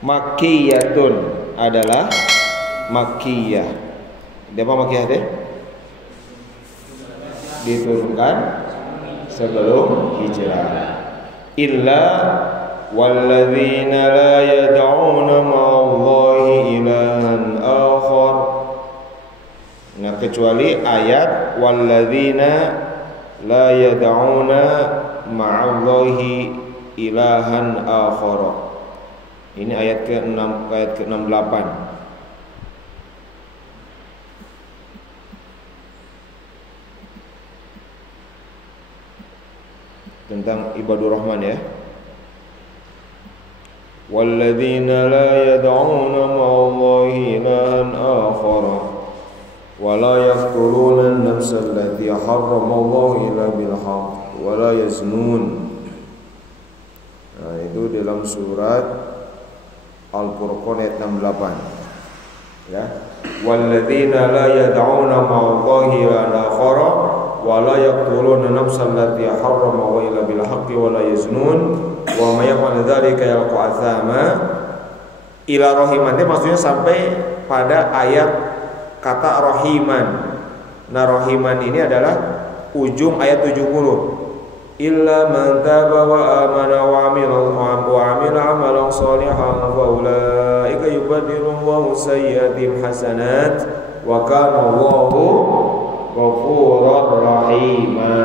Makkiyatun adalah makkiyah. Apa makkiyah teh? Diturunkan sebelum hijrah. Illa walladzina la yad'una ma'allahi ilahan akhar. Nah, kecuali ayat walladzina la yad'una ma'allahi ilahan akhar. Ini ayat ke-6, ayat ke-68. Tentang ibadur rahman ya. Walladzina la yad'una ma'allahi ilahan akhar wa la yaqtuluna an-nafsa allati harrama Allah illa bil haqq wa la yaznun. Nah, itu dalam surat Al-Furqan ayat 68. Ya. Walladzina la yad'una ma'allahi ilahan akhar wa la yaqtuluna nafsan allati harrama wa illa bil haqqi wa la yaznun wa may yaf'al dzalika yalqa athama. Ila rahiman itu maksudnya sampai pada ayat kata rahiman. Nah, rahiman ini adalah ujung ayat 70. Illa man taba wa amana wa amila amalan shalihan fa ulaika yubaddilullahu sayyi'atihim hasanat wa kana Allahu ghafurur rahima.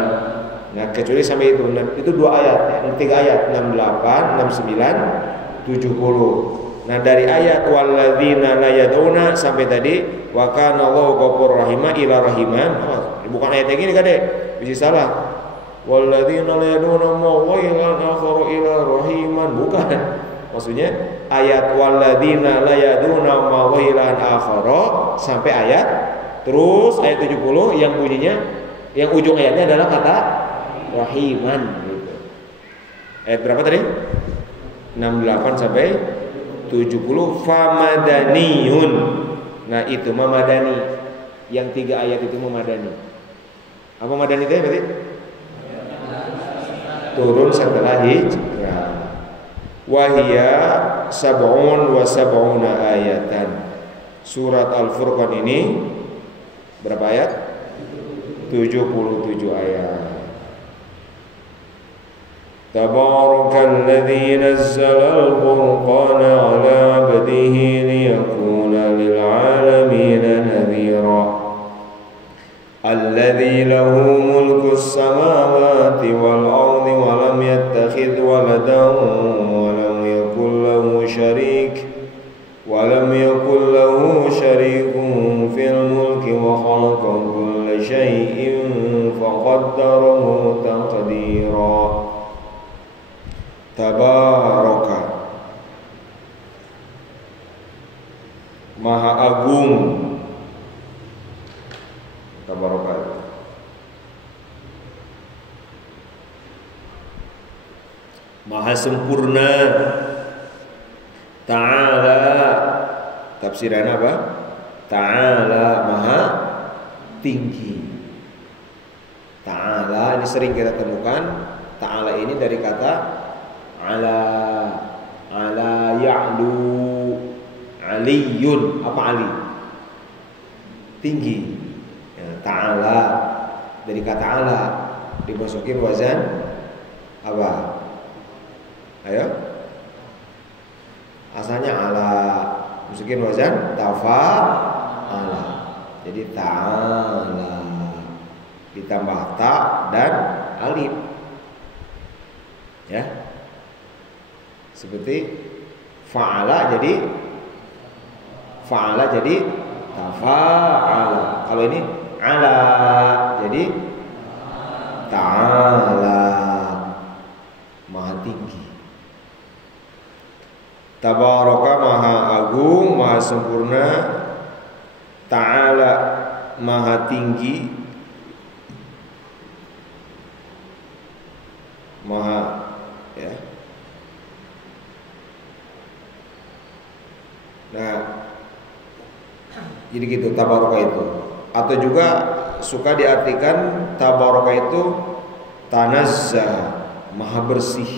Nah, kecuali sampai itu. Nah, itu dua ayat, ya. 3 ayat 68, 69, 70. Nah, dari ayat walladzina la yad'una sampai tadi wa kana Allahu ghafurur rahima ila rahiman. Oh, bukan ayatnya gini Kade. Bisa salah. Walladzina la yad'una ma'allahi ilahan akhar ila rahiman, bukan. Maksudnya ayat walladzina la yad'una ma'allahi ilahan akhar sampai ayat terus ayat 70 yang bunyinya yang ujung ayatnya adalah kata rahiman gitu. Ayat berapa tadi? 68 sampai 70 famadaniyun. Nah, itu mamadani. Yang 3 ayat itu mamadani. Apa madani itu berarti? Turun setelah hijrah. Wahia sab'un wa sab'una ayatan. Surat Al-Furqan ini berapa ayat? 77 ayat. Tabarakalladzi nazzala al-furqana 'ala 'abdihi liyakuna lil 'alamina nadhira. Alladzi lahu mulku as-samawati wal ardi wa lam yattakhidh waladan wa lam yakul lahu syarikun fil mulki wa khalaqa kulla shay'in faqaddarahu taqdira. Tabaraka, Maha Agung. Tabaraka, Maha Sempurna. Ta'ala, tafsiran apa? Ta'ala, Maha Tinggi. Ta'ala ini sering kita temukan. Ta'ala ini dari kata ala ya'lu, aliyun. Apa ali? Tinggi. Ya, ta'ala dari kata ala dimasukin wazan apa? Ayo. Asalnya ala, masukin wazan tafa'ala. Jadi ta'ala ditambah ta dan alif. Ya. Seperti fa'ala jadi tafa'ala. Kalau ini ala jadi ta'ala, Maha Tinggi. Tabaraka, Maha Agung, Maha Sempurna. Ta'ala, Maha Tinggi, Maha, ya. Nah, jadi gitu tabaraka itu. Atau juga suka diartikan tabaraka itu tanazzah, Maha bersih,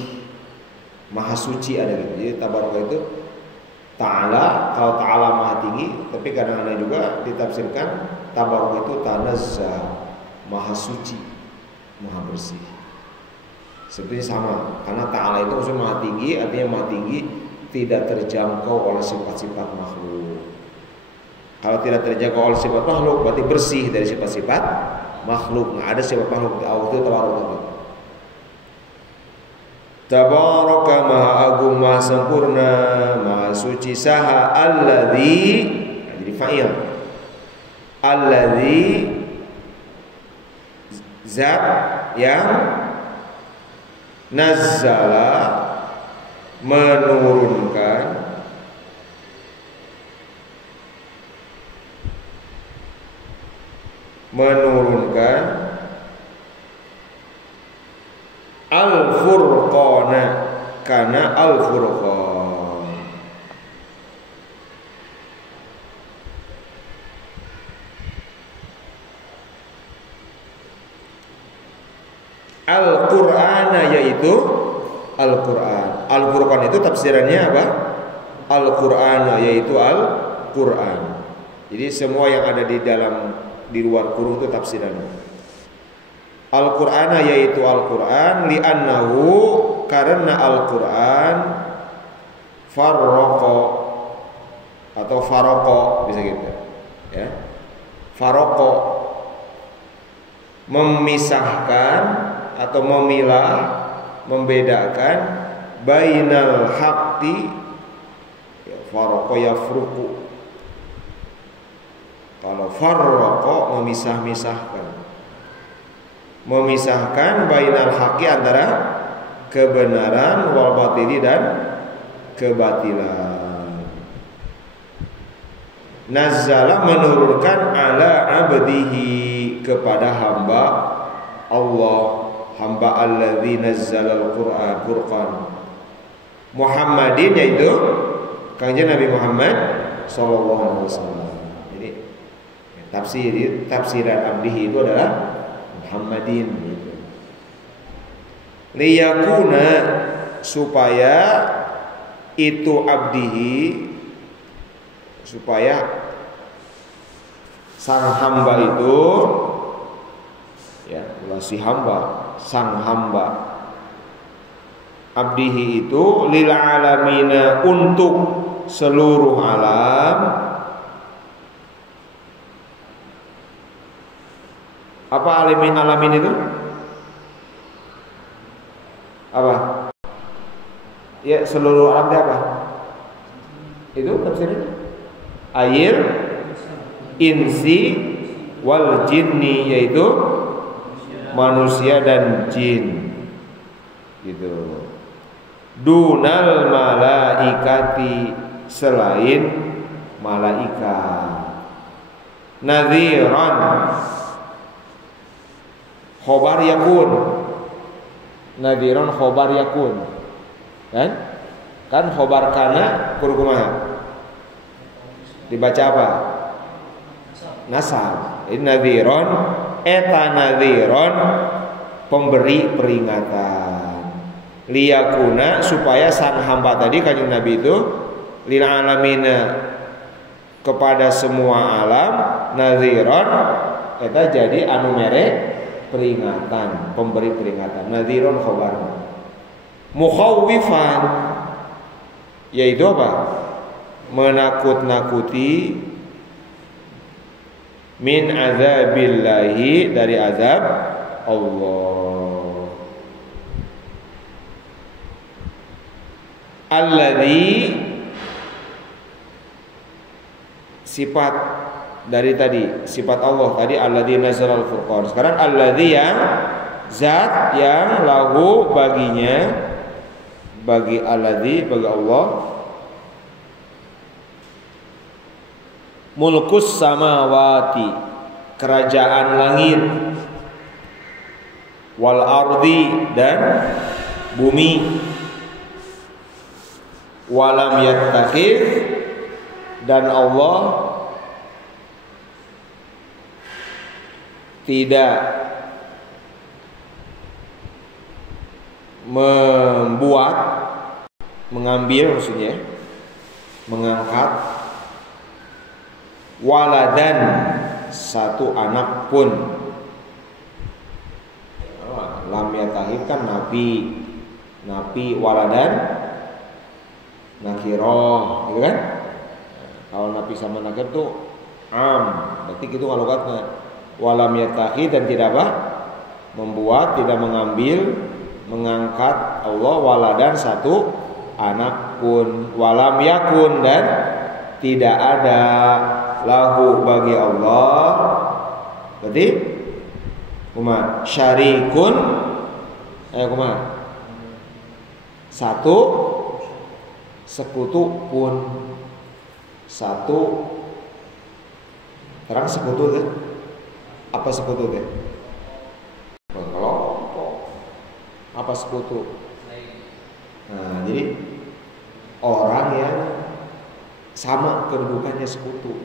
Maha suci, ada gitu. Jadi tabaraka itu Ta'ala, kalau ta'ala maha tinggi, tapi kadang-kadang juga ditafsirkan tabarok itu tanazzah, maha suci, maha bersih. Seperti sama, karena ta'ala itu maksudnya maha tinggi, artinya maha tinggi tidak terjangkau oleh sifat-sifat makhluk. Kalau tidak terjangkau oleh sifat makhluk, berarti bersih dari sifat-sifat makhluk. Nggak ada sifat makhluk di Allah itu tabarok. Tabaraka maha agung, maha sempurna, maha suci, saha alladzi, jadi fa'il, alladzi zat yang nazzala menurunkan al-furqana, karena al-furqan. Al-Qur'ana yaitu Al-Qur'an. Al-Furqan itu tafsirannya apa? Al-Qur'ana yaitu Al-Qur'an. Jadi semua yang ada di luar kurung itu tafsirannya. Al-Qur'ana yaitu Al-Qur'an, li'annahu, karena Al-Qur'an farraqo atau faraqo, bisa gitu ya. Faraqo memisahkan atau memilah, membedakan bainal haqqi, ya, faraqo yafruqu. Kalau farraqo memisahkan bainal haqqi, antara kebenaran, wal batili, dan kebatilan. Nazzala menurunkan, ala abdihi, kepada hamba Allah, hamba alladzi nazzalal Qur'an Muhammadin, yaitu kanjeng Nabi Muhammad sallallahu alaihi wasallam. Jadi tafsiran abdihi itu adalah Muhammadin gitu. Liyakuna, supaya itu abdihi, supaya sang hamba itu, ya, si hamba, sang hamba, abdihi itu lil alamina, untuk seluruh alam. Apa alamin itu? Apa? Ya, seluruh alam itu apa? Itu tafsirnya air, insi, wal jinni, yaitu manusia dan jin. Gitu. Dunal malaikati, selain malaikat. Nadhiran, khobar yakun. Nadhiran khobar yakun. Kan khobar kana kurukumaha dibaca apa? Nasab. Ini nadhiran, eta nadhiran, pemberi peringatan. Liyakuna, supaya sang hamba tadi kanjeng Nabi itu lil alamina, kepada semua alam, nadhiran, eta jadi anu mere peringatan, pemberi peringatan. Nadhiran khobar. Mukhawifan, yaitu apa? Menakut-nakuti, min azabillahi, dari azab Allah. Alladzi, sifat dari tadi, sifat Allah tadi alladzi nazzalal furqan. Sekarang alladzi, yang zat yang lahu, baginya, bagi alladzi, bagi Allah, mulkus samawati, kerajaan langit, wal ardi, dan bumi, walam yattakhidh, dan Allah tidak mengambil, maksudnya mengangkat waladan satu anak pun. Lam yatahid kan napi waladan nakiroh, gitu kan? Kalau napi sama nakir tuh berarti gitu kalau katanya. Walam yatahid dan tidak apa? Membuat, tidak mengambil, mengangkat Allah waladan satu anak pun. Walam yakun dan tidak ada lahu bagi Allah. Berarti syarikun satu sekutu pun. Satu terang sekutu deh. Apa sekutu deh? Kelompok. Apa sekutu? Nah, jadi orang yang sama kedudukannya sekutu.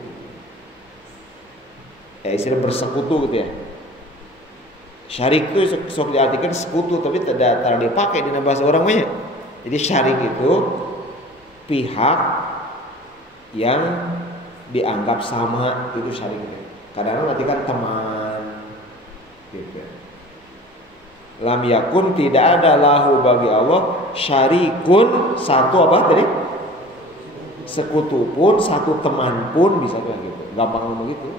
Istilah bersekutu gitu ya. Syarik itu sok diartikan sekutu, tapi tidak dipakai di bahasa orang banyak. Jadi syarik itu pihak yang dianggap sama, itu syarik itu. Kadang-kadang artikan teman gitu. Lam yakun tidak ada lahu bagi Allah syarikun satu apa tadi? Sekutu pun, satu teman pun, bisa kayak gitu. Gampang ngomong gitu.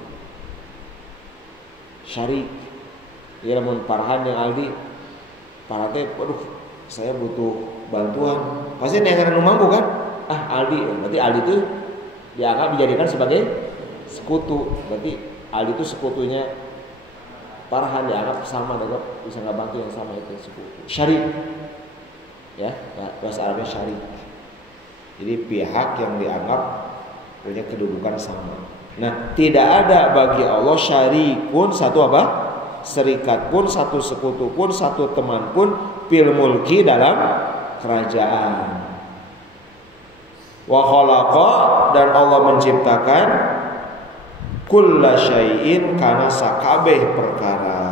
Syarik. Ya namun Farhan yang Aldi, Farhan waduh saya butuh bantuan. Pasti nengen mampu kan? Aldi, berarti Aldi itu dianggap dijadikan sebagai sekutu. Berarti Aldi itu sekutunya Farhan, dianggap sama, dianggap bisa nggak bantu yang sama, itu sekutu. Syarik, ya bahasa Arabnya syarik. Jadi pihak yang dianggap punya kedudukan sama. Nah, tidak ada bagi Allah syarikun satu apa? Serikat pun, satu sekutu pun, satu teman pun fil mulki dalam kerajaan. Wa khalaqa dan Allah menciptakan kulla syai'in kana sakabeh perkara.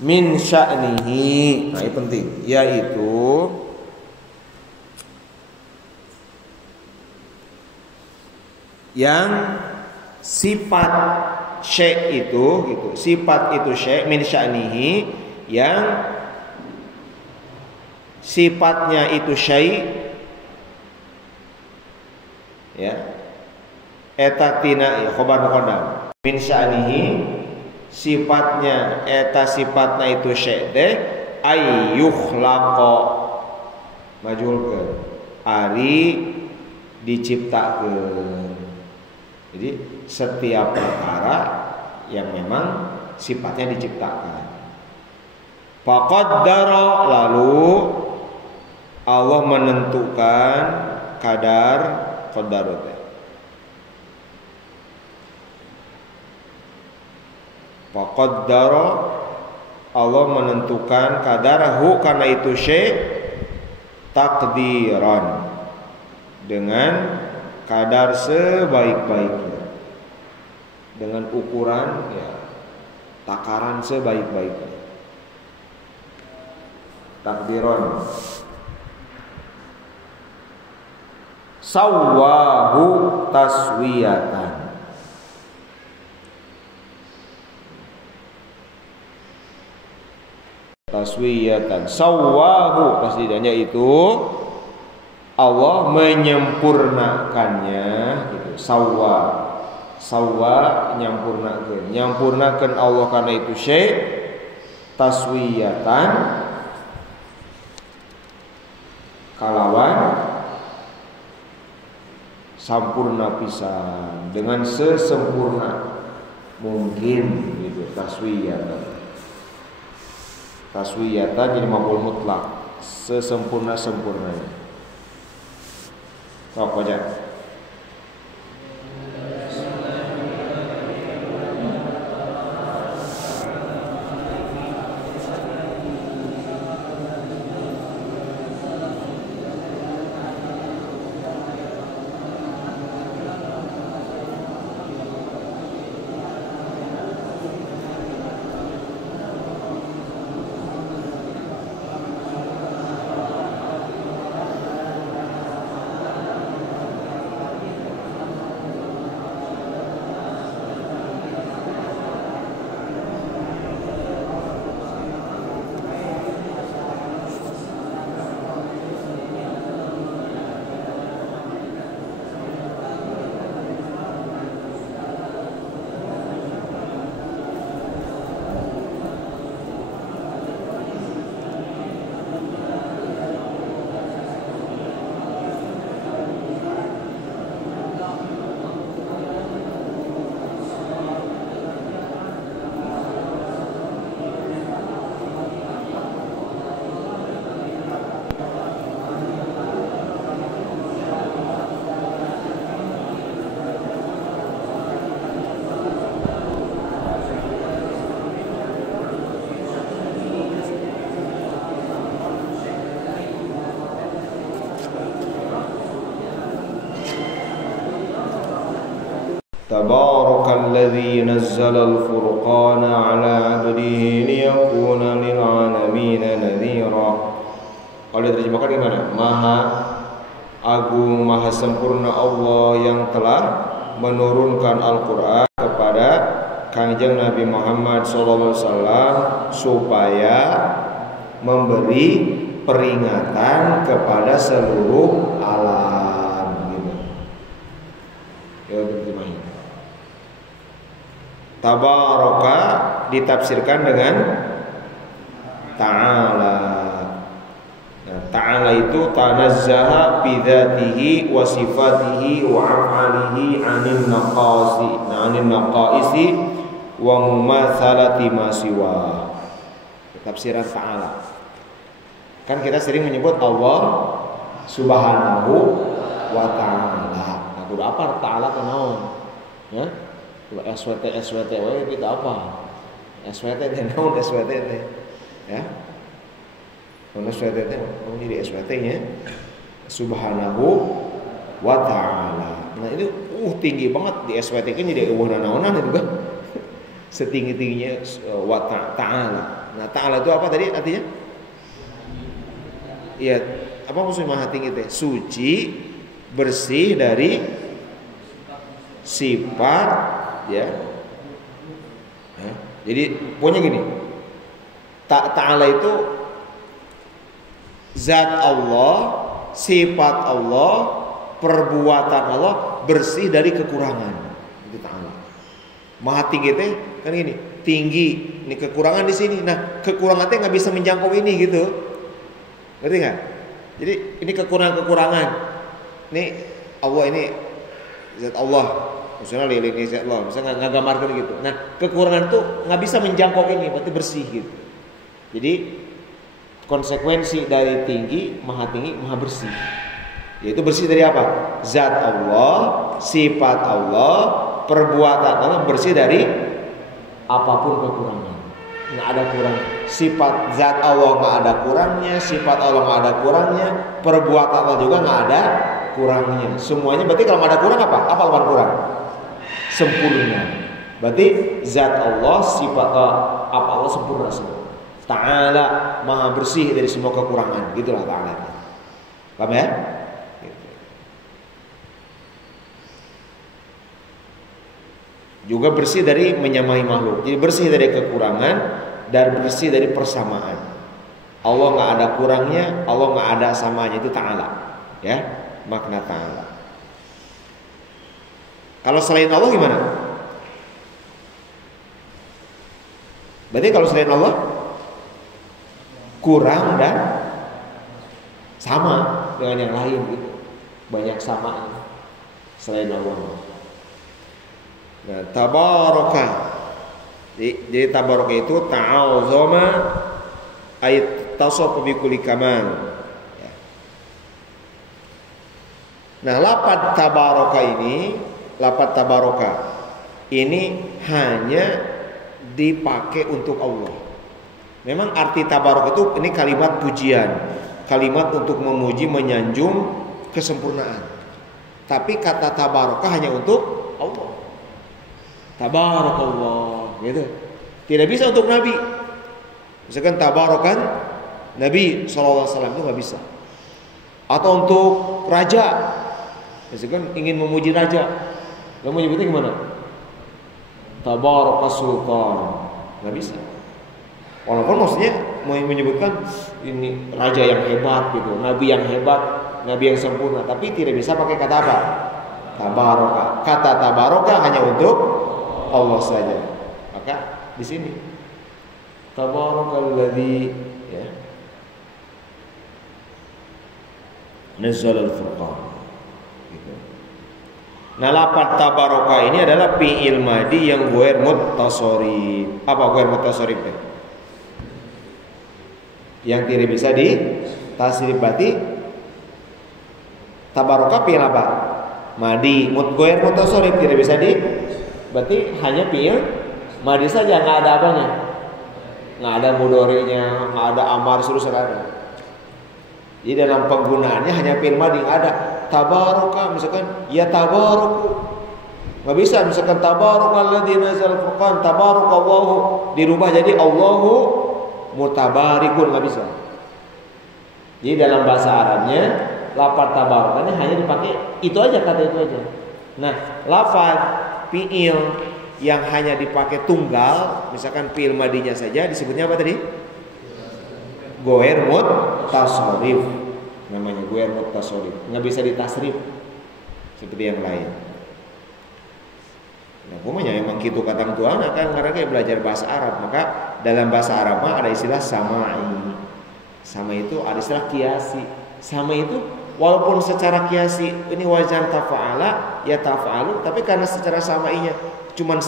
Min sya'nihi. Nah, ini penting, yaitu yang sifat syai' itu gitu. Sifat itu syai' min sya'nihi, yang sifatnya itu syai', ya. Eta tina khobar muqaddam. Min sya'nihi sifatnya eta sifatna itu syai' teh ayyukhlaqa majulkeun ari diciptakeun. Jadi setiap perkara yang memang sifatnya diciptakan. Faqaddara, lalu Allah menentukan kadar qadar. Faqaddara, Allah menentukan kadarahu karena itu syai' takdiran, dengan kadar sebaik-baiknya, dengan ukuran ya takaran sebaik-baiknya. Takdiran. Sawwahu taswiyatan. Taswiyatan. Sawwahu tasdidanya itu Allah menyempurnakannya gitu. Sawwa nyampurnakan Allah karena itu syai' taswiyatan kalawan sampurna pisan, dengan sesempurna mungkin gitu. Taswiyatan jadi maf'ul mutlak, sesempurna-sempurnanya. Apa aja? Tabarakalladzi nazzalal furqana 'ala 'abdihi liyakuna lil 'alamin nadhira. Kalau diterjemahkan gimana? Maha agung, maha sempurna Allah yang telah menurunkan Al-Qur'an kepada Kanjeng Nabi Muhammad SAW supaya memberi peringatan kepada seluruh alam gitu. Ya, terjemahnya. Tabaraka ditafsirkan dengan ta'ala. Nah, ta'ala itu tanazzaha bi dzatihi wa sifatihi wa af'alihi 'anil naqaisi wa mumatsalati ma siwa. Tafsiran ta'ala. Kan kita sering menyebut Allah Subhanahu wa ta'ala. Nah, kudu apa ta'ala teh naon? Ya? SWT we kita apa? SWT teh naon SWT teh? Ya. Ono SWT teh jadi SWT nya Subhanahu wa ta'ala. Nah, itu tinggi banget di SWT kan jadi naonan itu kan. Setinggi-tingginya wa ta'ala. Nah, ta'ala itu apa tadi artinya? Ya, apa maksudnya maha tinggi teh? Suci, bersih dari sifat, ya. Jadi pokoknya gini. Ta'ala itu zat Allah, sifat Allah, perbuatan Allah bersih dari kekurangan. Itu ta'ala. Maha tinggi teh kan gini, tinggi, ini kekurangan di sini. Nah, kekurangan teh nggak bisa menjangkau ini gitu. Ngerti nggak? Jadi ini kekurangan. Ini Allah, ini zat Allah. Maksudnya ini zat Allah. Misalnya nggak gambarkan gitu. Nah, kekurangan itu nggak bisa menjangkau ini, berarti bersih gitu. Jadi konsekuensi dari tinggi, maha bersih. Yaitu bersih dari apa? Zat Allah, sifat Allah, perbuatan Allah, bersih dari apapun kekurangan. Nggak ada kurang. Sifat zat Allah nggak ada kurangnya, sifat Allah nggak ada kurangnya, perbuatan Allah juga nggak ada kurangnya. Semuanya berarti kalau nggak ada kurang apa? Apa lawan kurang? Sempurna. Berarti zat Allah, sifat apa Allah sempurna semua. Ta'ala maha bersih dari semua kekurangan. Gitulah ta'ala. Paham ya? Juga bersih dari menyamai makhluk. Jadi bersih dari kekurangan dan bersih dari persamaan. Allah nggak ada kurangnya, Allah nggak ada samanya, itu ta'ala. Ya, makna ta'ala. Kalau selain Allah gimana? Berarti kalau selain Allah kurang dan sama dengan yang lain gitu. Banyak sama selain Allah. Nah, tabaraka. Jadi tabaraka itu ta'azama ayat tasawuf bi kulli kamal. Nah, lafaz tabaraka ini hanya dipakai untuk Allah. Memang arti tabaraka itu ini kalimat pujian, kalimat untuk memuji, menyanjung kesempurnaan. Tapi kata tabaraka hanya untuk Allah. Tabarakallah, gitu. Tidak bisa untuk Nabi. Misalkan tabarakan Nabi SAW itu nggak bisa. Atau untuk raja, misalkan ingin memuji raja, lo menyebutnya gimana? Tabarakas sultan, nggak bisa. Walaupun maksudnya menyebutkan ini raja yang hebat gitu, nabi yang hebat, nabi yang sempurna, tapi tidak bisa pakai kata apa? Tabaraka. Kata tabaraka hanya untuk Allah saja. Maka di sini tabarakalladzi ya nazzala al-furqan gitu. Nah, lafaz tabaraka ini adalah fi'il madi yang ghair muttasharif. Apa ghair muttasharif? Yang tidak bisa ditasrif. Berarti tabaraka fi'il apa? Madi. Ghair muttasharif tidak bisa berarti hanya fi'il madi saja, nggak ada apanya, nggak ada mudhari'nya, nggak ada amar seterusnya, nggak ada. Jadi dalam penggunaannya hanya fi'il madi, nggak ada tabaraka. Misalkan ya tabaraku, Nggak bisa misalkan tabarakalladzi nazzal furqan, tabarakallahu dirubah jadi Allahu mutabarikun, nggak bisa. Jadi dalam bahasa Arabnya lafaz tabarakannya hanya dipakai itu aja, kata itu aja. Nah, lafaz fiil yang hanya dipakai tunggal, misalkan fiil madinya saja disebutnya apa tadi? Ghair mutasarrif. Namanya ghair mutasarrif. Nggak bisa ditasrif seperti yang lain. Nah, pokoknya emang gitu kata Tuhan kan karena kayak belajar bahasa Arab, maka dalam bahasa Arab ada istilah samai. Sama itu ada istilah kiasi. Sama itu walaupun secara kiasi ini wazan tafa'ala ya tafa'alu, tapi karena secara samainya cuman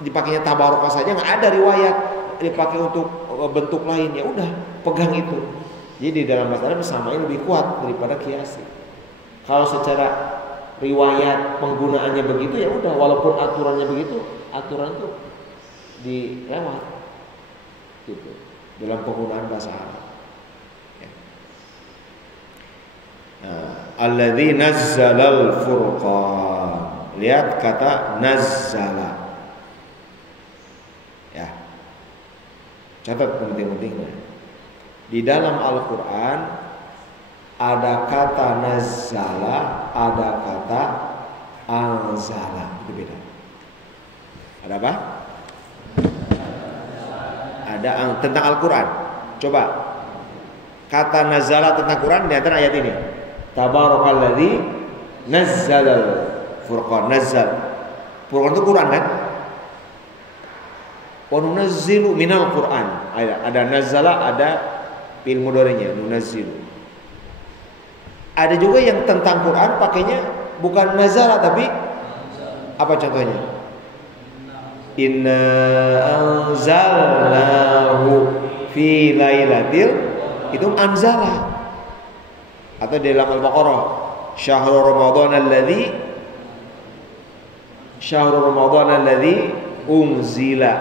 dipakainya tabaraka saja, nggak ada riwayat dipakai untuk bentuk lain, ya udah pegang itu. Jadi di dalam bahasa Arab samai lebih kuat daripada kiasi. Kalau secara riwayat penggunaannya begitu, ya udah walaupun aturannya begitu, aturan itu dilewat gitu dalam penggunaan bahasa Arab. Alladzi nazzalal furqan. Lihat kata nazzala. Ya. Catat penting-pentingnya. Di dalam Al-Qur'an ada kata nazzala, ada kata anzala. Itu beda. Ada apa? Ada tentang Al-Qur'an. Coba. Kata nazzala tentang Quran di antara ayat ini. Tabarakalladzi nazzalal furqan. Nazzal. Furqan itu Quran kan? Wa nunazzilu minal Quran. Ada nazzala, ada fi'il mudhari'nya nunazzilu. Ada juga yang tentang Quran pakainya bukan nazzala tapi apa contohnya? Inna anzalnahu fi lailatil, itu anzala. Atau di dalam Al-Baqarah syahrul Ramadan alladzi unzila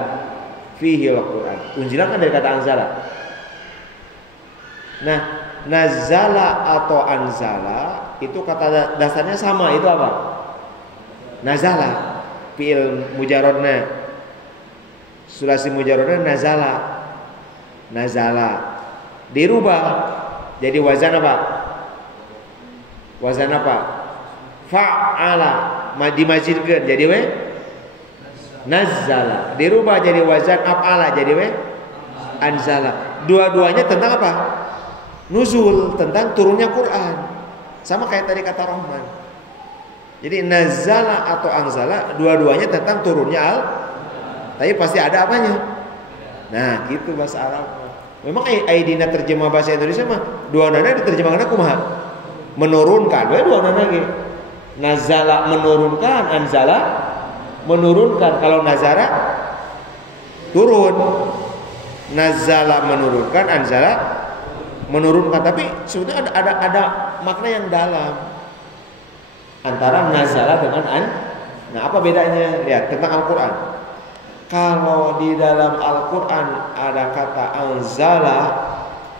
fihi al-Quran. Unzila kan dari kata anzala. Nah, nazala atau anzala itu kata dasarnya sama, itu apa? Nazala, fi'il mujarradna, sulasi mujarradna nazala. Dirubah jadi wazan apa? Wazan apa? Fa'ala, dimajidkan jadi nazzala. Dirubah jadi wazan af'ala jadi anzala. Dua-duanya tentang apa? Nuzul, tentang turunnya Quran. Sama kayak tadi kata Rahman. Jadi nazzala atau anzala dua-duanya tentang turunnya tapi pasti ada apanya. Nah, gitu bahasa Arab. Memang aidina terjemah bahasa Indonesia mah dua nana diterjemahkan kumaha? Menurunkan, dua nana lagi. Nazala menurunkan, anzala menurunkan. Kalau nazara turun, nazala menurunkan, anzala menurunkan. Tapi sebetulnya ada makna yang dalam antara nazala dengan Nah, apa bedanya? Lihat tentang Al-Quran. Kalau di dalam Al-Quran ada kata anzala,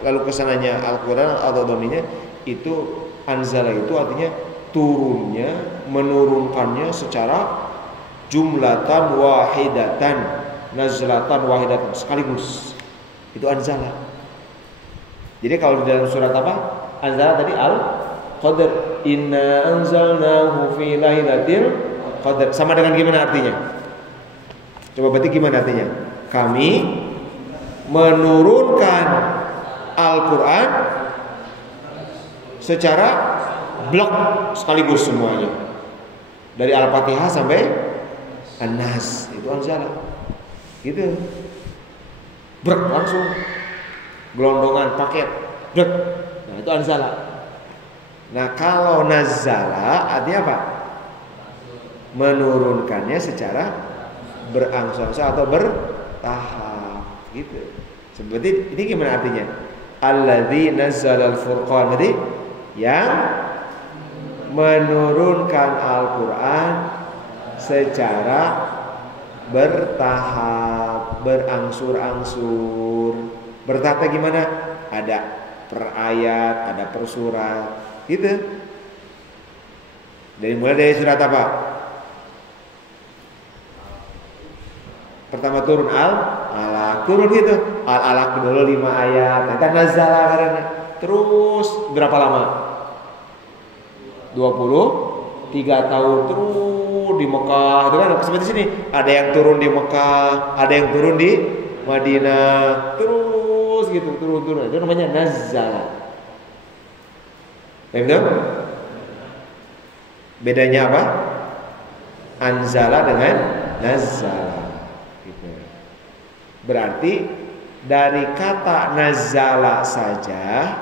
lalu kesananya Al-Quran atau dominya, itu anzala itu artinya turunnya, menurunkannya secara jumlatan wahidatan, nazlatan wahidatan, sekaligus. Itu anzala. Jadi kalau di dalam surat apa? Anzala tadi Al-Qadr. Inna anzalnahu fi lailatul qadr. Sama dengan gimana artinya? Coba berarti gimana artinya? Kami menurunkan Al-Quran secara blok sekaligus semuanya, dari Al-Fatihah sampai An-Nas. Itu anzala. Gitu. Brek langsung. Gelondongan paket. Brek. Nah, itu anzala. Nah, kalau nazala artinya apa? Menurunkannya secara berangsur-angsur atau bertahap gitu. Seperti ini gimana artinya? Alladzi nazzalal furqan, tadi yang menurunkan Al-Quran secara bertahap, berangsur-angsur. Bertahap gimana? Ada per ayat, ada per surat, gitu. Mulai dari surat apa? Pertama turun al-alaq, turun gitu. Al-alaq dulu 5 ayat, nanti nazala karena. Terus berapa lama? 23 tahun terus di Mekah. Itu kan seperti sini. Ada yang turun di Mekah, ada yang turun di Madinah. Terus gitu, turun. Itu namanya nazala. Paham? Bedanya apa? Anzala dengan nazala. Gitu. Berarti dari kata nazala saja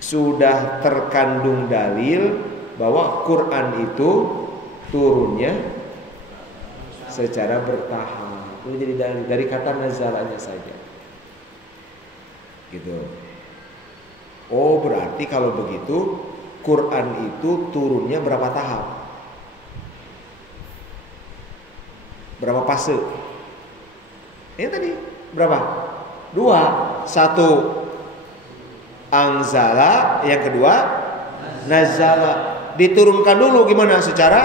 sudah terkandung dalil bahwa Quran itu turunnya secara bertahap. Itu jadi dalil dari kata nazalanya saja. Gitu. Oh, berarti kalau begitu Quran itu turunnya berapa tahap? Berapa fase? Ini tadi berapa? 2. 1 anzala, yang kedua nazala. Diturunkan dulu gimana? Secara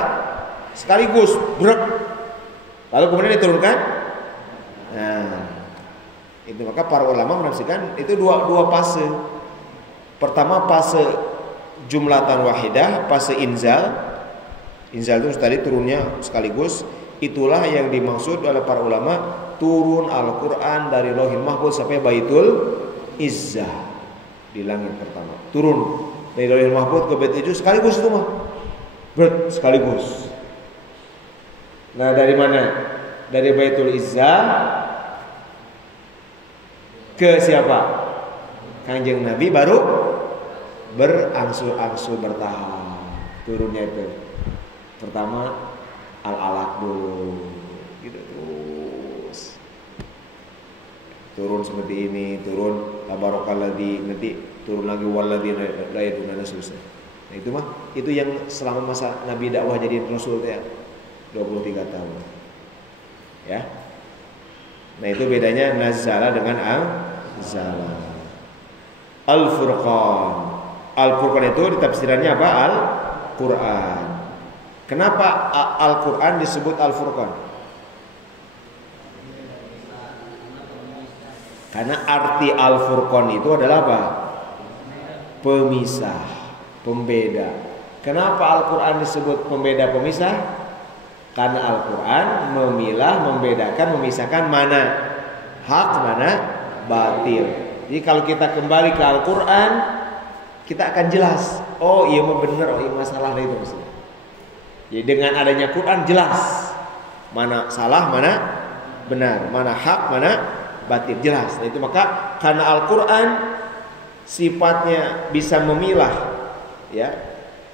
sekaligus, brek. Lalu kemudian diturunkan. Nah, itu maka para ulama menafsirkan itu dua fase. Pertama fase jumlatan wahidah, fase inzal. Inzal itu tadi turunnya sekaligus. Itulah yang dimaksud oleh para ulama turun Al-Quran dari Lauhil Mahfuz sampai Baitul Izzah di langit pertama. Turun dari Lauhil Mahfuz ke Baitul Izzah sekaligus itu mah. Sekaligus. Nah, dari mana? Dari Baitul Izzah ke siapa? Kanjeng Nabi baru berangsur-angsur bertahap turunnya itu. Pertama al-alaq dulu, gitu terus turun seperti ini, turun tabarakalladzi, nanti turun lagi walladzina la yadunana selesai. Nah itu mah itu yang selama masa Nabi dakwah jadi Rasul ya 23 tahun. Ya. Nah itu bedanya nazala dengan al-zala. Al-Furqan. Al-Furqan itu ditafsirannya apa? Al-Quran. Kenapa Al-Quran disebut Al-Furqan? Karena arti Al-Furqan itu adalah apa? Pemisah, pembeda. Kenapa Al-Quran disebut pembeda pemisah? Karena Al-Quran memilah, membedakan, memisahkan mana hak, mana batil. Jadi kalau kita kembali ke Al-Quran, kita akan jelas. Oh iya mah benar, oh iya masalah itu maksudnya. Jadi dengan adanya Quran jelas mana salah, mana benar, mana hak, mana batil, jelas. Nah, itu maka karena Al-Quran sifatnya bisa memilah, ya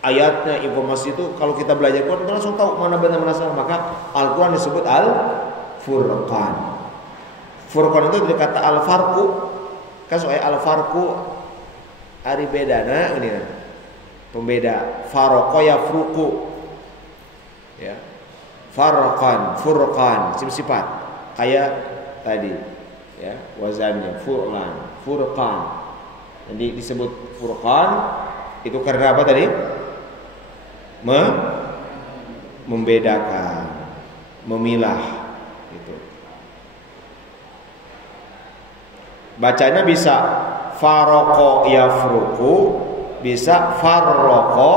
ayatnya, informasi itu kalau kita belajar Quran kita langsung tahu mana benar mana salah. Maka Al-Quran disebut Al-Furqan. Furqan itu dari kata al-farqu. Kan soalnya al-farqu ari bedana ini kan. Pembeda. Farqa yafruqu. Ya. Farqan, furqan, sifat. Kayak tadi ya, wazannya furqan. Jadi disebut furqan itu karena apa tadi? Membedakan, memilah gitu. Bacanya bisa faroko yafruku, bisa farroko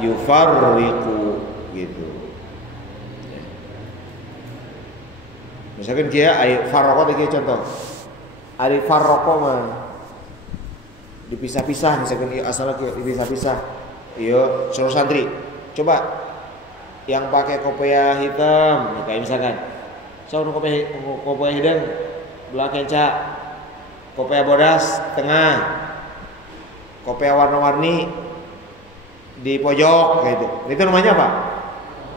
yufarriku gitu. Misalkan kia farroko tadi contoh. Ari farroko mah dipisah-pisah, misalkan asalnya dipisah-pisah. Iya, suruh santri. Coba yang pakai kopiah hitam, kayak misalkan. Suruh kopiah hitam belah kenca. Kopiah bodas tengah, kopiah warna-warni di pojok gitu. Itu namanya apa?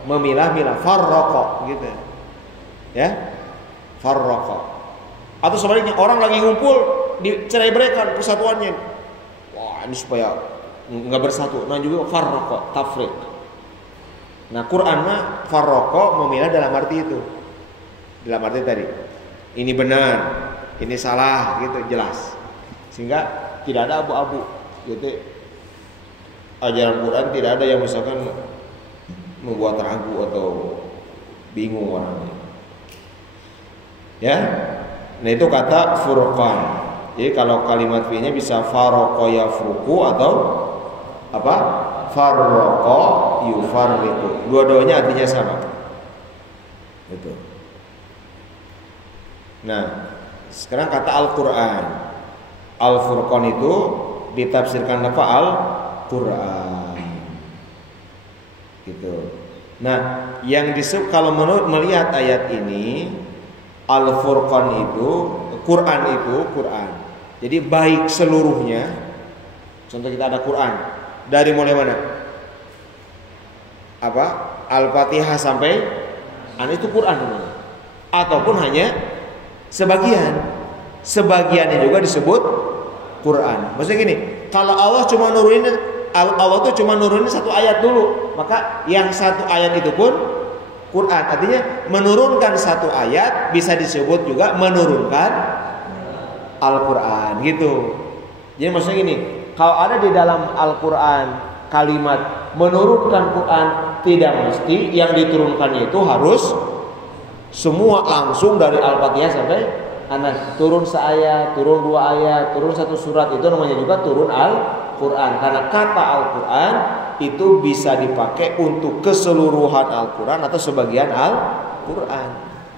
Memilah-milah, farraqo gitu. Ya? Farraqo. Atau sebaliknya orang lagi ngumpul dicerai-beraikan persatuannya. Wah, ini supaya enggak bersatu. Nah juga farraqo, tafriq. Nah, Quran mah farraqo memilah dalam arti itu. Dalam arti tadi. Ini benar, ini salah gitu, jelas. Sehingga tidak ada abu-abu gitu. Ajaran Quran tidak ada yang misalkan membuat ragu atau bingung orangnya. Ya. Nah, itu kata furqan. Jadi kalau kalimat fi'ilnya bisa faraqo yafruqu atau apa? Farraqo yufarriqu. Dua-duanya artinya sama. Itu. Nah, sekarang kata Al-Qur'an. Al-Furqan itu ditafsirkan apa? Al-Qur'an. Gitu. Nah, yang disebut kalau menurut melihat ayat ini Al-Furqan itu Quran itu Quran. Jadi baik seluruhnya. Contoh kita ada Quran. Dari mulai mana? Apa? Al-Fatihah sampai itu Quran namanya. Ataupun hanya sebagian. Sebagiannya juga disebut Quran. Maksudnya gini, kalau Allah cuma nurunin Allah tuh cuma nurunin satu ayat dulu, maka yang satu ayat itu pun Quran. Artinya menurunkan satu ayat bisa disebut juga menurunkan Al-Quran gitu. Jadi maksudnya gini, kalau ada di dalam Al-Quran kalimat menurunkan Quran, tidak mesti yang diturunkannya itu harus semua langsung dari Al-Fatihah sampai Anas. Turun seayat, turun dua ayat, turun satu surat, itu namanya juga turun Al-Quran. Karena kata Al-Quran itu bisa dipakai untuk keseluruhan Al-Quran atau sebagian Al-Quran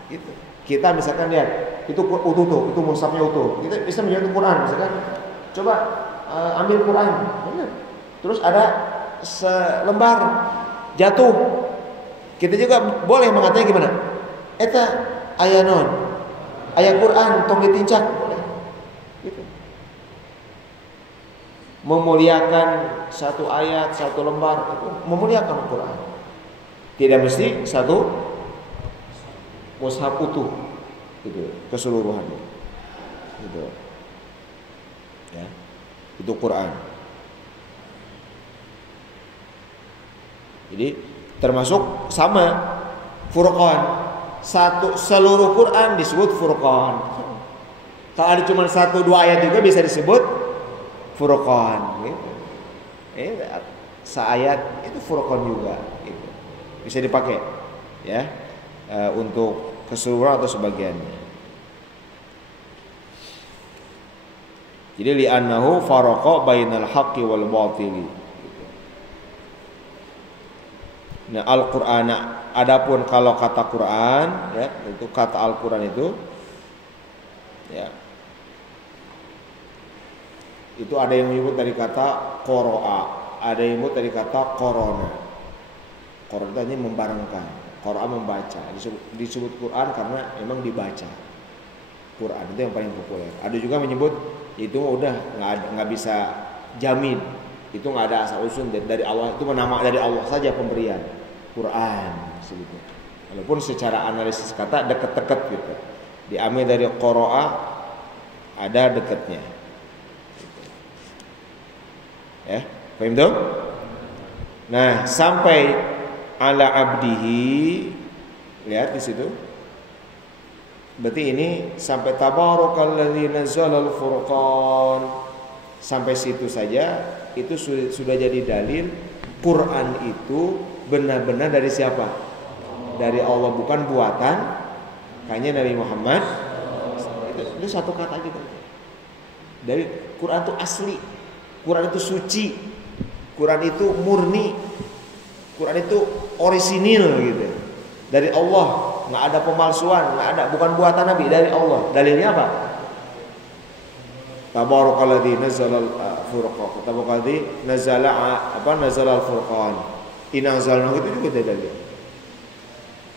gitu. Kita misalkan lihat itu utuh tuh, itu mushafnya utuh, kita bisa menjadi Quran misalkan. Coba ambil Quran, terus ada selembar jatuh, kita juga boleh mengatakan gimana? Eta aya non, aya Quran tong ditincak, boleh gitu. Memuliakan satu ayat, satu lembar itu memuliakan Quran. Tidak mesti satu mushaf utuh gitu, keseluruhannya. Gitu. Ya. Itu Quran. Jadi termasuk sama Furqan. Satu seluruh Quran disebut Furqan. Kalau ada cuma satu dua ayat juga bisa disebut Furqan gitu. Seayat itu Furqan juga gitu. Bisa dipakai ya untuk keseluruhan atau sebagiannya. Jadi li'annahu faraqa bainal haqqi wal batili. Nah, Al-Qur'an adapun kalau kata Quran ya, itu kata Al-Qur'an itu ya. Itu ada yang menyebut dari kata qara'a, ada yang menyebut dari kata korona. Korona itu membarengkan, qara'a membaca. Disebut Quran karena memang dibaca. Quran itu yang paling populer. Ada juga menyebut itu udah nggak bisa jamin, itu nggak ada asal usul dari Allah, itu nama dari Allah saja pemberian Quran segitu. Walaupun secara analisis kata deket-deket gitu, diambil dari qara'a ada deketnya. Ya, paham tuh? Nah, sampai ala abdihi, lihat di situ. Berarti ini sampai tabarakalladzi nazzalal furqan. Sampai situ saja itu sudah jadi dalil Quran itu benar-benar dari siapa? Dari Allah, bukan buatan kayaknya Nabi Muhammad. Itu satu kata aja. Dari Quran itu asli. Quran itu suci, Quran itu murni, Quran itu orisinil gitu, dari Allah, nggak ada pemalsuan, nggak ada, bukan buatan Nabi, dari Allah. Dalilnya apa? Tabarakalladzi nazzalal furqan, tabarakalladzi nazzalal furqan, inazalnahu, itu juga dalil.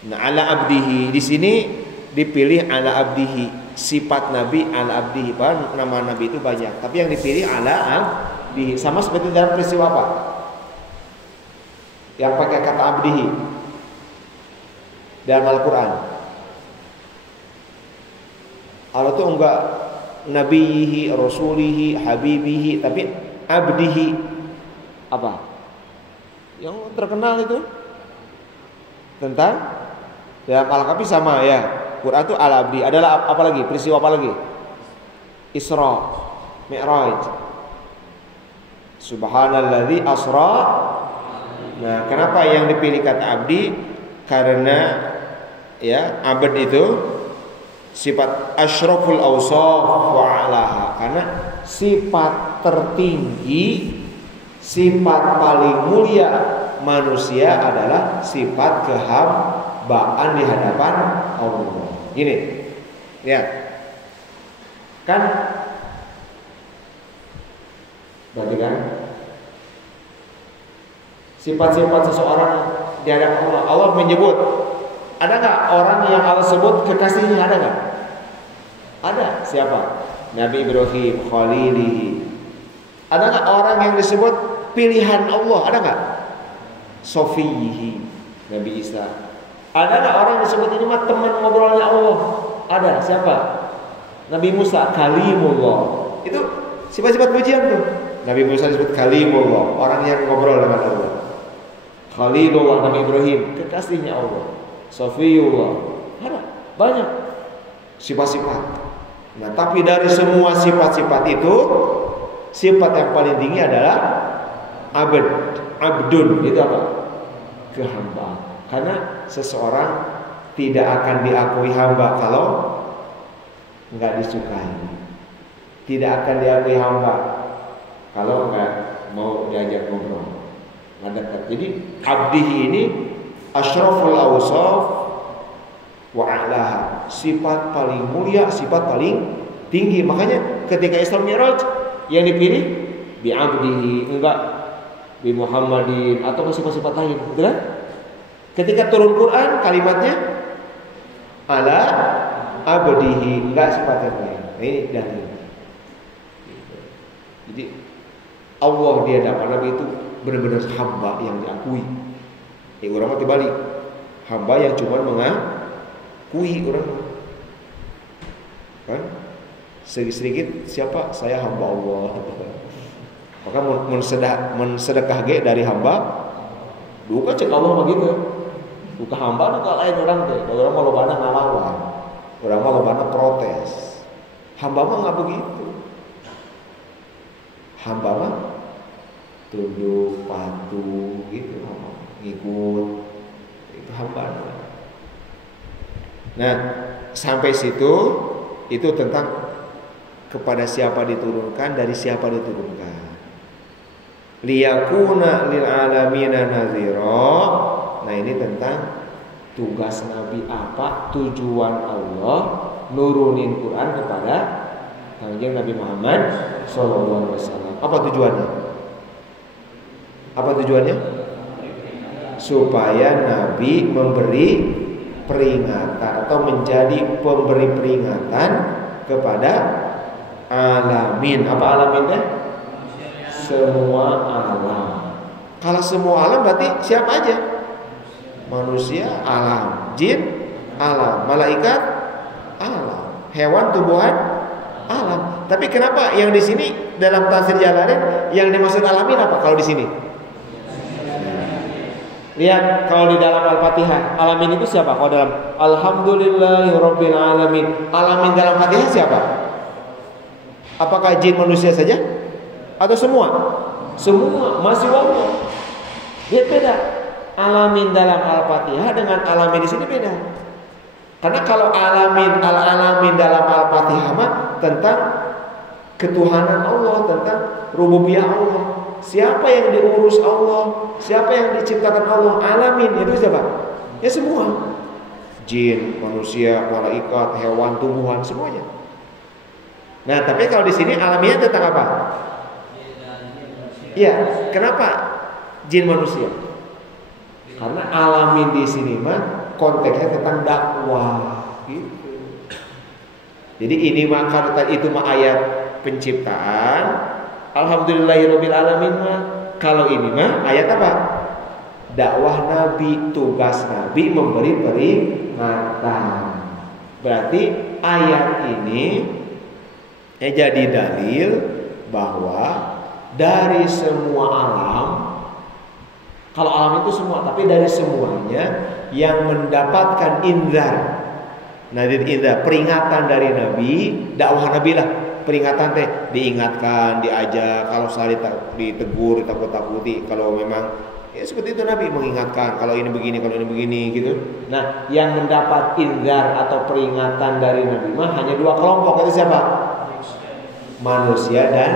Nah, ala abdihi di sini dipilih ala abdihi, sifat Nabi ala abdihi, bahkan nama Nabi itu banyak, tapi yang dipilih ala abdihi. Sama seperti dalam peristiwa apa? Yang pakai kata abdihi dalam Al-Quran. Allah itu enggak nabiyihi, rasulihi, habibihi, tapi abdihi. Apa? Yang terkenal itu tentang dalam Al-Kahfi sama ya. Quran itu al-abdi. Adalah apa lagi? Peristiwa apa lagi? Isra, Mi'raj. Subhanalladzi asra. Nah, kenapa yang dipilih kata abdi? Karena ya, abd itu sifat asyraful awsaf wa alaha, karena sifat tertinggi, sifat paling mulia manusia adalah sifat kehambaan di hadapan Allah. Gini, ya, kan, berarti kan sifat-sifat seseorang di hadapan Allah. Allah menyebut, ada nggak orang yang Allah sebut kekasihnya, ada nggak? Ada. Siapa? Nabi Ibrahim, Khalilihi. Ada nggak orang yang disebut pilihan Allah? Ada nggak? Sofiyihi, Nabi Isa. Ada nggak orang yang disebut ini mah teman ngobrolnya Allah? Ada. Siapa? Nabi Musa, Kalimullah. Itu sifat-sifat pujian tuh. Nabi Musa disebut Kalimullah, orang yang ngobrol dengan Allah. Khalilullah, Nabi Ibrahim, kekasihnya Allah. Sofiyullah, ada banyak sifat-sifat. Nah, tapi dari semua sifat-sifat itu, sifat yang paling tinggi adalah abdun. Itu apa? Kehambaan. Karena seseorang tidak akan diakui hamba kalau nggak disukai. Tidak akan diakui hamba kalau nggak mau diajak ngobrol, nggak dekat. Jadi abdihi ini asyraful awsaf wa a'laha, sifat paling mulia, sifat paling tinggi. Makanya ketika Isra Mi'raj yang dipilih bi abdihi, enggak bi Muhammadin atau sifat-sifat lain, betul kan? Ketika turun Quran kalimatnya ala abdihi, enggak sifat yang lain. Ini dalil. Jadi Allah di hadapan Nabi itu benar-benar hamba yang diakui. Orang mati balik, hamba yang cuma mengakui orang, kan? Sedikit siapa? Saya hamba Allah. Maka mensedekah ge dari hamba, duka cek Allah begitu. Duka hamba, duka lain orang teh. Orang mau lobana ngalawan, orang mau lobana protes. Hamba mah nggak begitu. Hamba mah tunduk, patuh, gitu, ngikut, itu hamba. Nah, sampai situ itu tentang kepada siapa diturunkan, dari siapa diturunkan. Liyakuna lil alamina nazira. Nah, ini tentang tugas Nabi, apa tujuan Allah nurunin Quran kepada Kanjeng Nabi Muhammad SAW. Apa tujuannya? Apa tujuannya? Supaya Nabi memberi peringatan atau menjadi pemberi peringatan kepada alamin. Apa alaminnya? Semua alam. Kalau semua alam berarti siapa aja? Manusia alam, jin alam, malaikat alam, hewan tumbuhan alam. Tapi kenapa yang di sini dalam tafsir Jalalain yang dimaksud alamin apa kalau di sini? Lihat kalau di dalam Al-Fatihah, alamin itu siapa? Kalau dalam Alhamdulillahirabbil alamin, alamin dalam Fatihah siapa? Apakah jin manusia saja atau semua? Semua, masih Allah. Dia beda. Alamin dalam Al-Fatihah dengan alamin di sini beda. Karena kalau alamin dalam Al-Fatihah mah tentang ketuhanan Allah, tentang rububiyah Allah. Siapa yang diurus Allah, siapa yang diciptakan Allah, alamin itu siapa? Ya semua. Jin, manusia, malaikat, hewan, tumbuhan, semuanya. Nah, tapi kalau di sini alamiah tentang apa? Iya, kenapa jin manusia? Karena alamin di sini mah konteksnya tentang dakwah gitu. Jadi ini mah kalau itu mah ayat penciptaan, alhamdulillahirabbil alamin mah. Kalau ini mah ayat apa? Dakwah Nabi, tugas Nabi memberi peringatan. Berarti ayat ini jadi dalil bahwa dari semua alam, kalau alam itu semua, tapi dari semuanya yang mendapatkan indar, nadir indar, peringatan dari Nabi, dakwah Nabi lah, peringatan teh diingatkan, diajak, kalau salah ditegur, ditakut-takuti, kalau memang Ya, seperti itu Nabi mengingatkan kalau ini begini gitu. Nah, yang mendapat inzar atau peringatan dari Nabi mah hanya dua kelompok, itu siapa? Manusia dan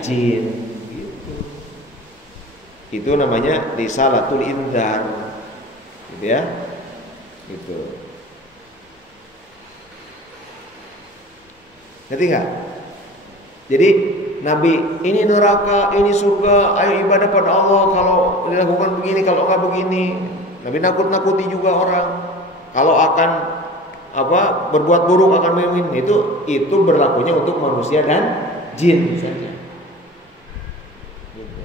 jin. Gitu. Itu namanya risalatul inzar. Gitu ya. Gitu. Ngerti nggak? Jadi Nabi, ini neraka, ini surga, ayo ibadah pada Allah kalau dilakukan begini, kalau enggak begini. Nabi nakut-nakuti juga orang. Kalau akan berbuat buruk akan begini. Itu berlakunya untuk manusia dan jin saja. Gitu.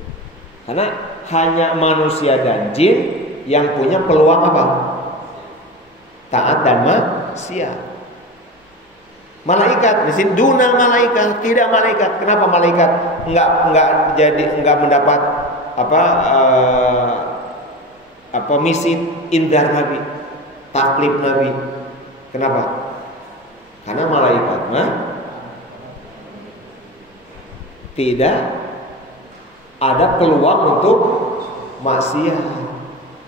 Karena hanya manusia dan jin yang punya peluang apa? Taat dan maksiat. Malaikat di sini dunal malaikat, tidak malaikat. Kenapa malaikat enggak mendapat misi indar Nabi, taklif Nabi. Kenapa? Karena malaikat mah tidak ada peluang untuk maksiat.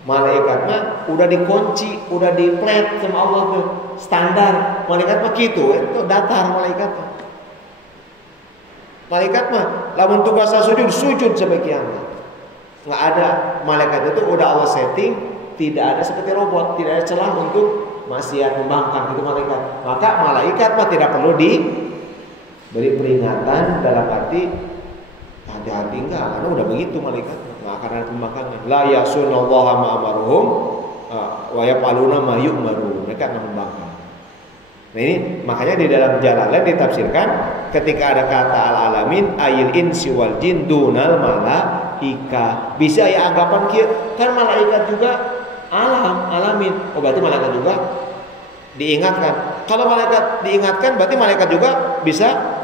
Malaikat mah udah dikunci, udah diplet sama Allah tuh. Standar malaikat mah gitu, itu datar malaikat mah. Malaikat mah lamun tugas sujud sampai kiamat. Enggak ada, malaikat itu udah Allah setting, tidak ada seperti robot, tidak ada celah untuk maksiat membangkang itu malaikat. Maka malaikat mah tidak perlu diberi peringatan dalam arti hati-hati enggak, karena udah begitu malaikat enggak akan ada pembangkangan. La yasunallaha ma amaruhum wa yaf'aluna ma yu'maru. Mereka akan membangkang. Nah ini makanya di dalam Jalalain ditafsirkan ketika ada kata al-alamin ayil insi wal jin dunal malaika. Bisa ya anggapan kieu, kan malaikat juga alamin. Oh berarti malaikat juga diingatkan. Kalau malaikat diingatkan berarti malaikat juga bisa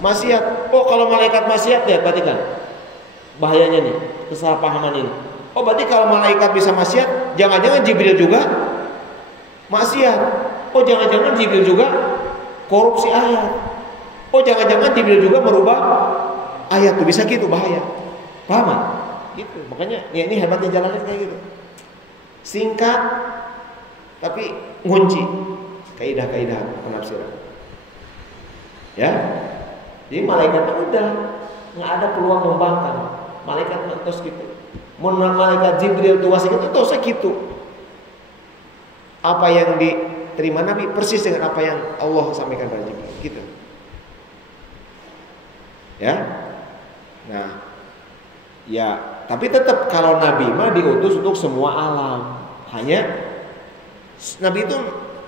maksiat. Oh kalau malaikat maksiat lihat berarti kan bahayanya nih, kesalahpahaman ini. Oh berarti kalau malaikat bisa maksiat, jangan-jangan Jibril juga maksiat. Oh jangan-jangan Jibril juga korupsi ayat. Oh jangan-jangan Jibril juga merubah ayat tuh, bisa gitu, bahaya. Paham? Gitu. Makanya ya ini hebatnya Jalalain kayak gitu. Singkat tapi ngunci kaidah-kaidah penafsiran. Ya. Jadi malaikat udah nggak ada peluang membangkang. Malaikat terus gitu. Mun malaikat Jibril tuh wasik itu terus gitu. Apa yang diterima Nabi persis dengan apa yang Allah sampaikan pada Jibril, gitu. Ya. Nah, ya, tapi tetap kalau Nabi mah diutus untuk semua alam. Hanya Nabi itu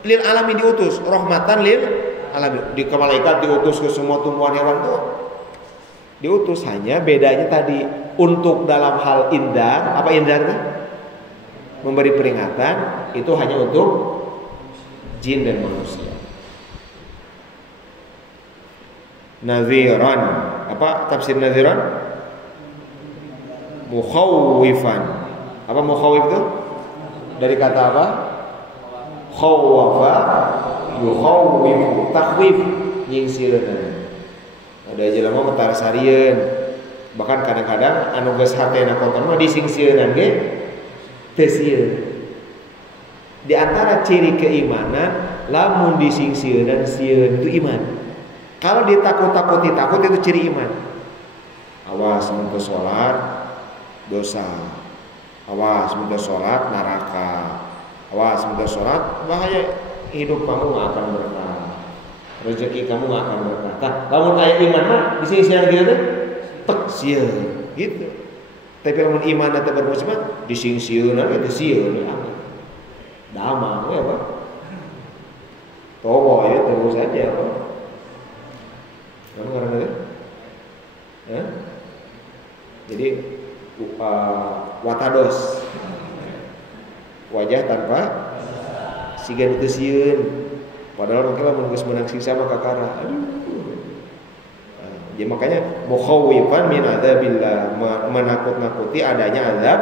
lil alamin diutus, rahmatan lil alamin. Di malaikat diutus ke semua tumbuhan hewan tuh diutus, hanya bedanya tadi untuk dalam hal indar, apa indarnya? Memberi peringatan itu hanya untuk jin dan manusia. Nadhiran, apa tafsir nadhiran? Mukhawifan. Apa mukhawif itu? Dari kata apa? Khawafa yukhawifu, takhwif, nyingsieun. Ada jelema mah tarsarieun. Bahkan kadang-kadang anu geus hatena kotor mah disingsieunan ge teu sieun. Di antara ciri keimanan lamun disingsieun sieun itu iman. Kalau ditakut-takuti takut itu ciri iman. Awas mun teu salat dosa. Awas mun teu salat neraka. Awas mun teu salat bahaya, hidup kamu enggak akan berkah. Rezeki kamu enggak akan berkah. Tah lamun aya iman mah disisian gitu teh tek sieun gitu. Tapi lamun iman teh bermusibah disingsieunna teh sieun damang ya Pak. Towo ya terus saja Pak. Kamu ngarang itu? Ya? Jadi watados wajah tanpa sigan itu sieun. Padahal mungkin lamun geus meunang siksa mah kakara. Aduh. Ya makanya mukhawifan min adzabillah, menakut-nakuti adanya azab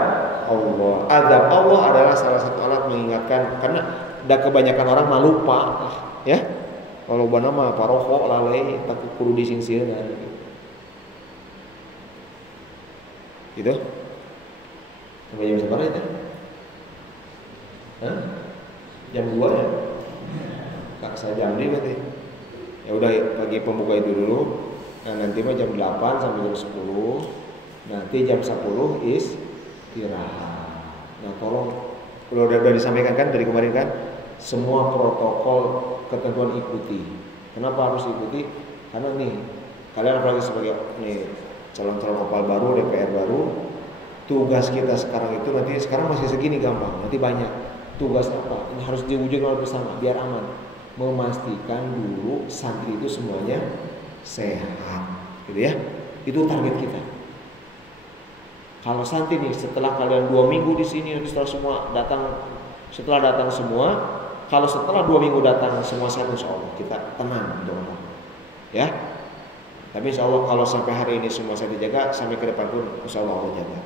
Allah. Azab Allah adalah salah satu alat mengingatkan, karena ada kebanyakan orang mah lupa, ya. Kalau bana mah paroho lalai takut kudu disingsieunna. Gitu. Sampai jam berapa itu? Hah? Jam 2 ya? Kak saya jam 5 berarti. Ya udah pagi pembuka itu dulu. Nah nanti mah jam 8 sampai jam 10. Nanti jam 10 istirahat. Nah tolong, kalau udah disampaikan kan dari kemarin kan, semua protokol ketentuan ikuti. Kenapa harus ikuti? Karena nih, kalian apalagi sebagai nih calon-calon kepala baru, DPR baru, tugas kita sekarang itu nanti sekarang masih segini gampang, nanti banyak. Tugas apa? Ini harus diwujudkan bersama biar aman. Memastikan dulu santri itu semuanya sehat, gitu ya. Itu target kita. Kalau santri nih setelah kalian 2 minggu di sini, setelah datang semua, kalau setelah 2 minggu datang semua sehat, insya Allah kita tenang doa, ya. Tapi insya Allah kalau sampai hari ini semua saya dijaga, sampai ke depan pun insya Allah jaga.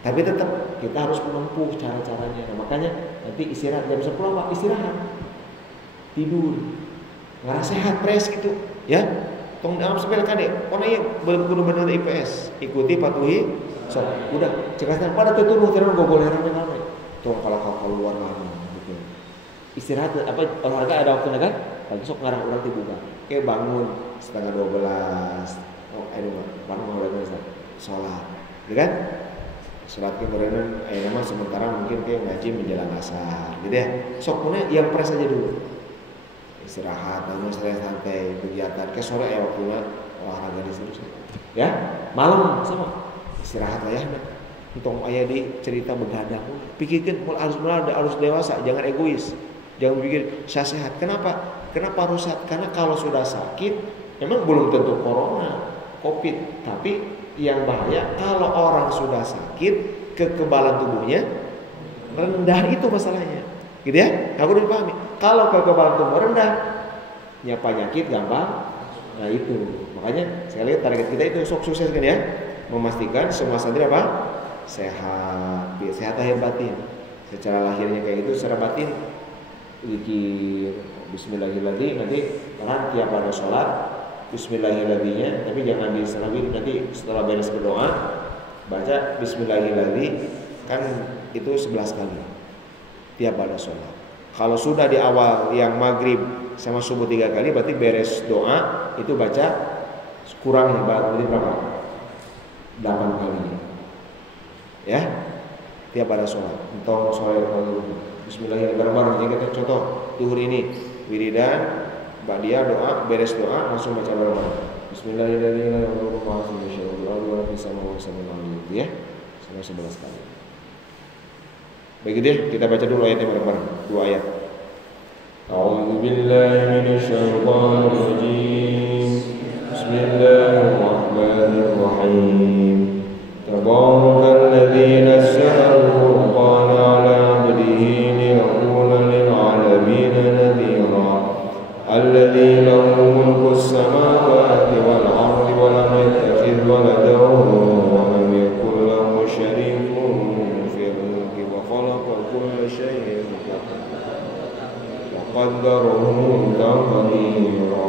Tapi tetap kita harus menempuh cara-caranya. Nah, makanya nanti istirahat jam 10 apa? Istirahat, tidur, nggak sehat pres gitu, ya. Tong dalam sepelekan deh, pokoknya benar-benar IPS, ikuti patuhi. So, udah cekasnya pada tutup terus gogol rame-rame. Tuh kalau keluar lagi gitu. Istirahat apa olahraga ada waktu kan? Besok ngarang orang dibuka. Kayak bangun setengah 12. Oh, bangun udah bisa sholat, gitu kan? Sholat kemudian nama sementara mungkin kayak ngaji menjelang asar, gitu ya. Sok punya yang pres aja dulu. Istirahat, bangun santai, kegiatan ke sore ya waktunya olahraga di situ. Ya, malam sama istirahat lah ya. Untung ayah di cerita begadang. Pikirkan harus dewasa, jangan egois. Jangan pikir saya sehat. Kenapa? Kenapa harus sehat? Karena kalau sudah sakit, memang belum tentu corona, COVID, tapi yang bahaya kalau orang sudah sakit, kekebalan tubuhnya rendah, itu masalahnya. Gitu ya? Aku udah dipahami. Kalau kekebalan tubuh rendah, penyakit gampang. Nah itu. Makanya saya lihat target kita itu sukses kan ya. Memastikan semua santri apa? Sehat. Sehat lahir batin. Secara lahirnya kayak gitu, secara batin zikir bismillahirrahmanirrahim. Nanti kan tiap ada sholat bismillahirrahmanirrahim, tapi jangan diselawin. Nanti setelah beres berdoa baca bismillahirrahmanirrahim, kan itu 11 kali tiap ada sholat. Kalau sudah di awal yang maghrib sama subuh 3 kali, berarti beres doa itu baca kurang berarti berapa? 8 kali ya tiap ada sholat. Untuk sholat bismillahirrahmanirrahim, bareng-bareng kita contoh duhur ini wiridan, ba'diyah doa, beres doa langsung baca bareng-bareng bismillahirrahmanirrahim ya sampai 11 kali. Baik deh, kita baca dulu ayatnya bareng-bareng, 2 ayat. A'udzu billahi minasyaitonir rajim. Bismillahirrahmanirrahim. Tabarakalladzi nazzala al-furqana 'ala 'abdihi liyakuna lil 'alamin nadhira. Alladzi lahu mulku as-samawati wal ardi wa lam yattakhidh waladan wa lam yakul lahu sharikun fil mulki wa khalaqa kulla shay'in wa qaddarahu taqdira.